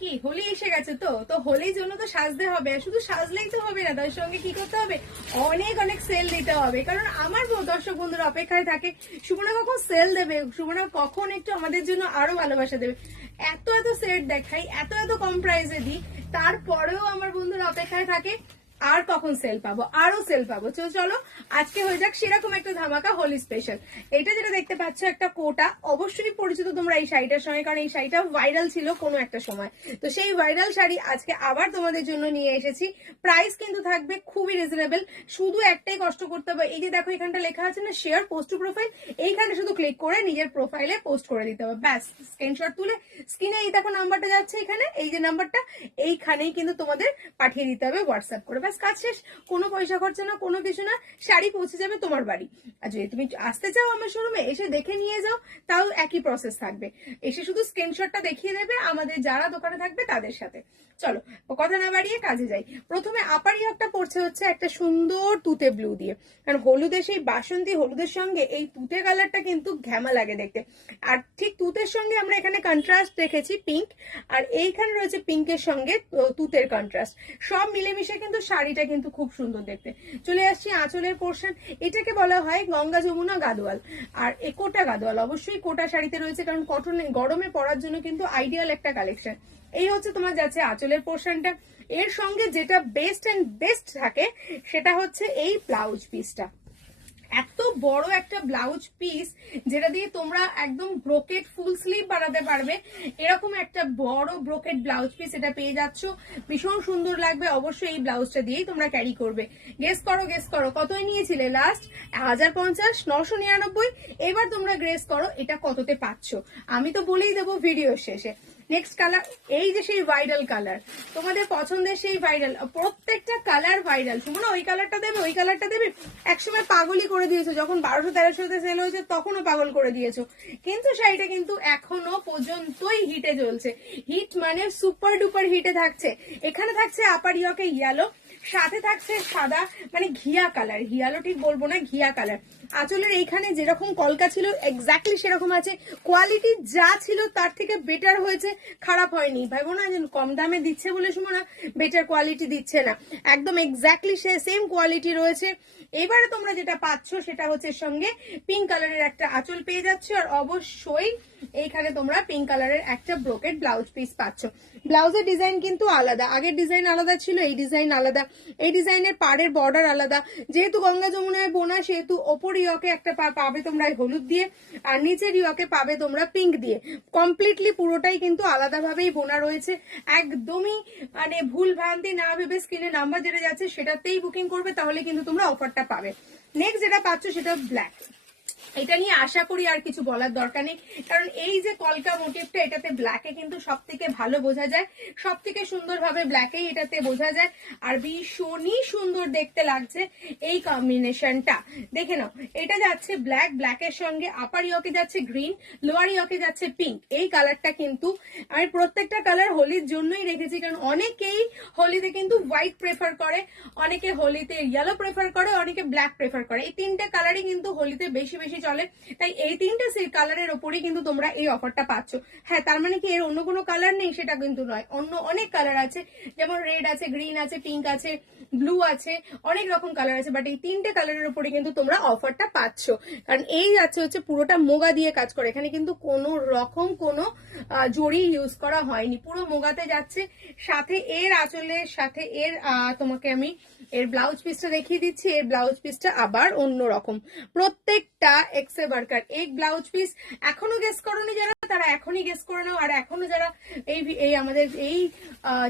কি হোলি এসে গেছে, তো তো হোলির জন্য তো সাজতে হবে, আর শুধু সাজলেই তো হবে না, তার সঙ্গে কি করতে হবে, অনেক অনেক সেল দিতে হবে। কারণ আমার দর্শক বন্ধুরা অপেক্ষায় থাকে সুমনা কখন সেল দেবে, সুমনা কখন একটু আমাদের জন্য আরো ভালোবাসা দেবে। এত এত সেট দেখাই, এত এত কম প্রাইসে দিই, তারপরেও আমার বন্ধুরা অপেক্ষায় থাকে আর কখন সেল পাবো, আরো সেল পাবো। চলো আজকে হয়ে যাক সেরকম একটা ধামাকা হোলি স্পেশাল। এটা যেটা দেখতে পাচ্ছ একটা কোটা, অবশ্যই পরিচিত তোমরা এই শাড়িটার সঙ্গে, কারণ এই শাড়িটা ভাইরাল ছিল কোনো একটা সময়। তো সেই ভাইরাল শাড়ি আজকে আবার তোমাদের জন্য নিয়ে এসেছি। প্রাইস কিন্তু থাকবে খুবই রিজনেবল, শুধু একটাই কষ্ট করতে হবে, এই যে দেখো এখানটা লেখা আছে না শেয়ার পোস্ট টু প্রোফাইল, এইখানে শুধু ক্লিক করে নিজের প্রোফাইলে পোস্ট করে দিতে হবে, ব্যাস স্ক্রিনশট তুলে স্ক্রিনে এই দেখো নাম্বারটা যাচ্ছে এখানে, এই যে নাম্বারটা এইখানেই কিন্তু তোমাদের পাঠিয়ে দিতে হবে হোয়াটসঅ্যাপ করে, ব্যাস কাজ শেষ। কোনো পয়সা খরচা না, কোনো কিছু না, শাড়ি পৌঁছে যাবে তোমার বাড়ি। আর যদি তুমি আসতে চাও আমার শোরুমে এসে দেখে নিয়ে যাও, তাও একই প্রসেস থাকবে, এসে শুধু স্ক্রিনশটটা দেখিয়ে দেবে আমাদের যারা দোকানে থাকবে তাদের সাথে। চলো কথা না বাড়িয়ে কাজে যাই। প্রথমে আপার ইয়কটা পড়ছে হচ্ছে একটা সুন্দর তুতে ব্লু দিয়ে, কারণ হলুদের সেই বাসন্তী হলুদের সঙ্গে এই তুতে কালারটা কিন্তু ঘ্যামা লাগে দেখতে। আর ঠিক তুতের সঙ্গে আমরা এখানে কন্ট্রাস্ট রেখেছি পিঙ্ক, আর এইখানে রয়েছে পিঙ্কের সঙ্গে তুতের কন্ট্রাস্ট, সব মিলেমিশে কিন্তু শাড়িটা কিন্তু খুব সুন্দর দেখতে। চলে আসছি আঁচলের পোর্শন, এটাকে বলা হয় গঙ্গা যমুনা গাদোয়াল, আর এ কোটা গাদোয়াল অবশ্যই কোটা শাড়িতে রয়েছে, কারণ কটনে গরমে পরার জন্য কিন্তু আইডিয়াল একটা কালেকশন। এই হচ্ছে তোমার যাচ্ছে আঁচলের পোর্শনটা। এর সঙ্গে যেটা বেস্ট এন্ড বেস্ট থাকে সেটা হচ্ছে এই ব্লাউজ পিসটা, এত বড় একটা ব্লাউজ পিস যেটা দিয়ে তোমরা একদম ব্রোকেট ফুল স্লিভ বানাতে পারবে, এরকম একটা বড় ব্রোকেট ব্লাউজ পিস এটা পেয়ে যাচ্ছ, ভীষণ সুন্দর লাগবে। অবশ্যই এই ব্লাউজটা দিয়েই তোমরা ক্যারি করবে। গেস করো কতই নিয়েছিলে লাস্ট? 1050, 999। এবার তোমরা গেস করো এটা কততে পাচ্ছ, আমি তো বলেই দেবো ভিডিও শেষে। নেক্সট কালার, এই যে সেই ভাইরাল কালার, তোমাদের পছন্দের সেই ভাইরাল, প্রত্যেকটা কালার ভাইরাল। শুনো ওই কালারটা দেবে, ওই কালারটা দেবে, একসময় পাগলই করে দিয়েছো, যখন 1200-1300 সেল হয়েছে তখনও পাগল করে দিয়েছো, কিন্তু শাড়িটা কিন্তু এখনো পর্যন্তই হিটে চলছে। হিট মানে সুপার ডুপার হিটে থাকছে। এখানে থাকছে আপার ইয়কে ইয়েলো, সাথে থাকছে সাদা, মানে ঘিয়া কালার, হিয়ালো ঠিক বলবো না, ঘিয়া কালার। আঁচলের এইখানে যেরকম কলকা ছিল এক্স্যাক্টলি সেরকম আছে, কোয়ালিটি যা ছিল তার থেকে বেটার হয়েছে, খারাপ হয়নি। ভাইবো না যে কম দামে দিচ্ছে বলে শুনো না বেটার কোয়ালিটি দিচ্ছে না, একদম এক্স্যাক্টলি সেম কোয়ালিটি রয়েছে। এবারে তোমরা যেটা পাচ্ছ সেটা হচ্ছে সঙ্গে পিঙ্ক কালারের একটা আঁচল পেয়ে যাচ্ছ, আর অবশ্যই এইখানে তোমরা পিঙ্ক কালারের একটা ব্রোকেট ব্লাউজ পিস পাচ্ছ। ব্লাউজের ডিজাইন কিন্তু আলাদা, আগের ডিজাইন আলাদা ছিল, এই ডিজাইন আলাদা, এই ডিজাইনের পাড়ের বর্ডার আলাদা। যেহেতু গঙ্গা যমুনায় বোনা সেহেতু ওপর ইয়কে একটা পাবে তোমরা হলুদ দিয়ে, আর নিচের ইয়কে পাবে তোমরা পিঙ্ক দিয়ে, কমপ্লিটলি পুরোটাই কিন্তু আলাদাভাবেই বোনা রয়েছে। একদমই মানে ভুল ভ্রান্তি না ভেবে স্ক্রিনে নাম্বার যেটা যাচ্ছে সেটাতেই বুকিং করবে, তাহলে কিন্তু তোমরা অফারটা পাবে। নেক্সট যেটা পাচ্ছ সেটা ব্ল্যাক, এটা নিয়ে আশা করি আর কিছু বলার দরকার নেই, কারণ এই যে কলকা মোটিভটা এটাতে ব্ল্যাকে কিন্তু সব থেকে ভালো বোঝা যায়, সব থেকে সুন্দরভাবে ব্ল্যাকেই এটাতে বোঝা যায়, আর ভীষণই সুন্দর দেখতে লাগছে এই কম্বিনেশনটা। দেখে নাও, এটা যাচ্ছে ব্ল্যাক, ব্ল্যাকের সঙ্গে আপার ইয়কে যাচ্ছে গ্রিন, লোয়ার ইয়কে যাচ্ছে পিঙ্ক। এই কালারটা কিন্তু আমি প্রত্যেকটা কালার হোলির জন্যই রেখেছি, কারণ অনেকেই হোলিতে কিন্তু হোয়াইট প্রেফার করে, অনেকে হোলিতে ইয়েলো প্রেফার করে, অনেকে ব্ল্যাক প্রেফার করে। এই তিনটে কালারই কিন্তু হোলিতে বেশি বেশি চলে, তাই এই তিনটে সেই কালারের ওপরই কিন্তু তোমরা এই অফারটা পাচ্ছ। হ্যাঁ, তার মানে কি এর অন্য কোনো কালার নেই সেটা কিন্তু নয়, অন্য অনেক কালার আছে, যেমন রেড আছে, গ্রিন আছে, পিঙ্ক আছে, ব্লু আছে, অনেক রকম কালার আছে, বাট এই তিনটে কালারের উপরে কিন্তু তোমরা অফারটা পাচ্ছ। কারণ এই যাচ্ছে হচ্ছে পুরোটা মোগা দিয়ে কাজ করে, এখানে কিন্তু কোনো রকম কোনো জড়ি ইউজ করা হয়নি, পুরো মোগাতে যাচ্ছে। সাথে এর আঁচলের সাথে এর তোমাকে আমি এর ব্লাউজ পিসটা দেখিয়ে দিচ্ছি, এর ব্লাউজ পিসটা আবার অন্য রকম, প্রত্যেকটা এক্সে বার্কার এক ব্লাউজ পিস। এখনো গেস করোনি যারা, তারা এখনই গেস করে নাও, আর এখনো যারা এই আমাদের এই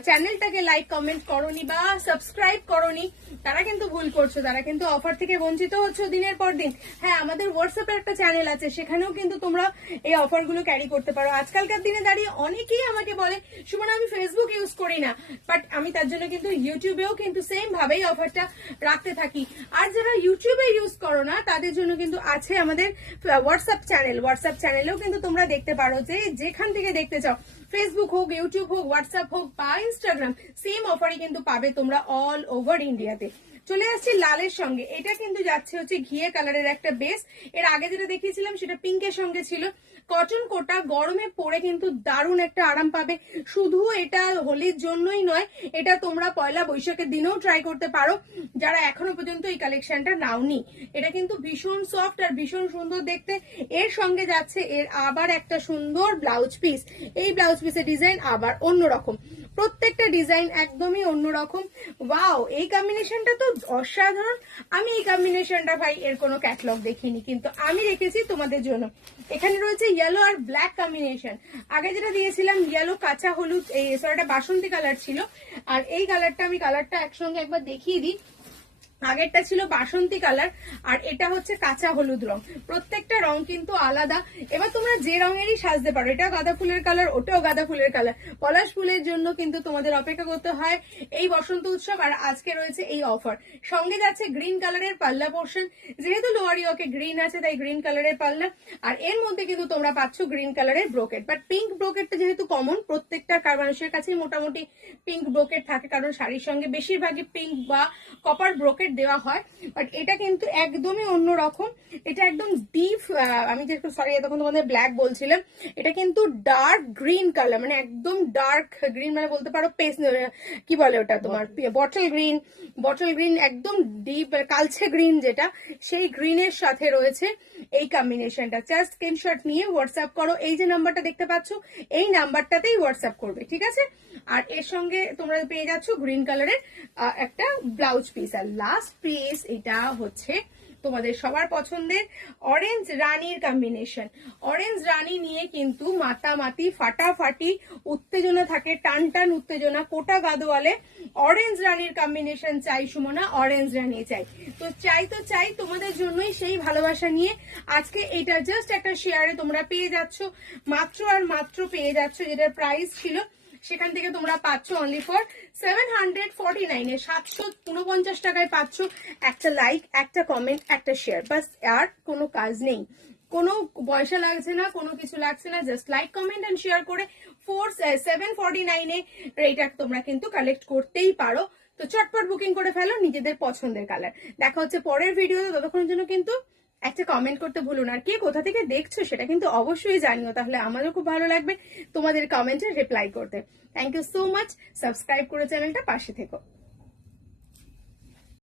চ্যানেলটাকে লাইক কমেন্ট করোনি বা সাবস্ক্রাইব করোনি, তারা কিন্তু ভুল করছো, তারা কিন্তু অফার থেকে বঞ্চিত হচ্ছে দিনের পর দিন। হ্যাঁ, আমাদের হোয়াটসঅ্যাপে একটা চ্যানেল আছে, সেখানেও কিন্তু তোমরা এই অফারগুলো ক্যারি করতে পারো। আজকালকার দিনে দাঁড়িয়ে অনেকেই আমাকে বলে সুমন আমি ফেসবুক ইউজ করি না, বাট আমি তার জন্য কিন্তু ইউটিউবেও কিন্তু সেম ভাবেই অফারটা রাখতে থাকি। আর যারা ইউটিউবে ইউজ করো না তাদের জন্য কিন্তু আছে আমাদের হোয়াটসঅ্যাপ চ্যানেল, হোয়াটসঅ্যাপ চ্যানেলেও কিন্তু তোমরা দেখতে পারো, যে যেখান থেকে দেখতে চাও, ফেসবুক হোক, ইউটিউব হোক, হোয়াটসঅ্যাপ হোক বা ইনস্টাগ্রাম, সেম অফারই কিন্তু পাবে তোমরা অল ওভার ইন্ডিয়াতে। চলে আসছি লালের সঙ্গে, এটা কিন্তু যাচ্ছে হচ্ছে ঘিয়ে কালারের একটা বেস। এর আগে যেটা দেখিয়েছিলাম সেটা পিঙ্কের সঙ্গে ছিল, কটন কোটা, গরমে পরে কিন্তু দারুণ একটা আরাম পাবে। শুধু এটা হোলির জন্যই নয়, এটা তোমরা পয়লা বৈশাখের দিনেও ট্রাই করতে পারো যারা এখনো পর্যন্ত এই কালেকশনটা নাওনি। এটা কিন্তু ভীষণ সফট আর ভীষণ সুন্দর দেখতে। এর সঙ্গে যাচ্ছে এর আবার একটা সুন্দর ব্লাউজ পিস। এই ব্লাউজ পিসের ডিজাইন আবার অন্যরকম, প্রত্যেকটা ডিজাইন একদমই অন্যরকম। ওয়াও, এই কম্বিনেশনটা তো অসাধারণ। আমি এই কম্বিনেশনটা ভাই এর কোনো ক্যাটলগ দেখিনি, কিন্তু আমি রেখেছি তোমাদের জন্য। এখানে রয়েছে ইয়েলো আর ব্ল্যাক কম্বিনেশন। আগে যেটা দিয়েছিলাম ইয়েলো কাঁচা হলুদ, এই সরিটা বাসন্তী কালার ছিল, আর এই কালারটা আমি কালারটা একসঙ্গে একবার দেখিয়ে দিই। আগেরটা ছিল বাসন্তী কালার আর এটা হচ্ছে কাঁচা হলুদ রং। প্রত্যেকটা রং কিন্তু আলাদা। এবার তোমরা যে রঙেরই সাজতে পারো, এটা গাঁদা ফুলের কালার, ওটাও গাঁদা ফুলের কালার। পলাশ ফুলের জন্য কিন্তু তোমাদের অপেক্ষা করতে হয় এই বসন্ত উৎসব। আর আজকে রয়েছে এই অফার। সঙ্গে যাচ্ছে গ্রিন কালারের পাল্লা পোর্শন, যেহেতু লোয়ার ইয়কে গ্রিন আছে তাই গ্রিন কালারের পাল্লা। আর এর মধ্যে কিন্তু তোমরা পাচ্ছ গ্রিন কালারের ব্রোকেট, বাট পিঙ্ক ব্রোকেটটা যেহেতু কমন, প্রত্যেকটা মানুষের কাছেই মোটামুটি পিঙ্ক ব্রোকেট থাকে, কারণ শাড়ির সঙ্গে বেশিরভাগই পিঙ্ক বা কপার ব্রোকেট দেওয়া হয়। বাট এটা কিন্তু একদমই অন্যরকম। এটা একদম ডিপ, আমি যে সরি তখন তোমাদের ব্ল্যাক বলছিলাম, এটা কিন্তু ডার্ক গ্রিন কালার, মানে একদম ডার্ক গ্রিন, মানে বলতে পারো পেস্ট, কি বলে ওটা তোমার বটল গ্রিন, বটল গ্রিন একদম ডিপ কালচে গ্রিন, যেটা সেই গ্রিনের সাথে রয়েছে এই কম্বিনেশনটা। জাস্ট স্ক্রিনশট নিয়ে হোয়াটসঅ্যাপ করো, এই যে নাম্বারটা দেখতে পাচ্ছ এই নাম্বারটাতেই হোয়াটসঅ্যাপ করবে, ঠিক আছে? আর এর সঙ্গে তোমরা পেয়ে যাচ্ছ গ্রিন কালারের একটা ব্লাউজ পিস। আর লাস্ট পিস এটা হচ্ছে তোমাদের সবার পছন্দের অরেঞ্জ রানীর কম্বিনেশন। অরেঞ্জ রানী নিয়ে কিন্তু মাতামাতি ফাটাফাটি উত্তেজনা থাকে, টান টান উত্তেজনা, কোটা গাদোয়ালে অরেঞ্জ রানীর কম্বিনেশন চাই সুমনা, অরেঞ্জ রানী চাই। তো চাই তোমাদের জন্যই সেই ভালোবাসা নিয়ে আজকে এটা জাস্ট একটা শেয়ারে তোমরা পেয়ে যাচ্ছ, মাত্র আর মাত্র পেয়ে যাচ্ছ, যেটার প্রাইস ছিল সেখান থেকে তোমরা পাচ্ছ অনলি ফর 749 এ, 749 টাকায় পাচ্ছ। একটা লাইক, একটা কমেন্ট, একটা শেয়ার, বাস আর কোনো কাজ নেই, কোনো পয়সা লাগছে না, কোনো কিছু লাগছে না, just like comment and share করে 749 এ এটা তোমরা কিন্তু কালেক্ট করতেই পারো। তো চটপট বুকিং করে ফেলো নিজেদের পছন্দের কালার। দেখা হচ্ছে পরের ভিডিওতে, ততক্ষণের জন্য কিন্তু একটা কমেন্ট করতে ভুলুন। আর কে কোথা থেকে দেখছো সেটা কিন্তু অবশ্যই জানিও, তাহলে আমারও খুব ভালো লাগবে তোমাদের কমেন্টে রিপ্লাই করতে। Thank you so much. Subscribe করে চ্যানেলটা পাশে থেকো।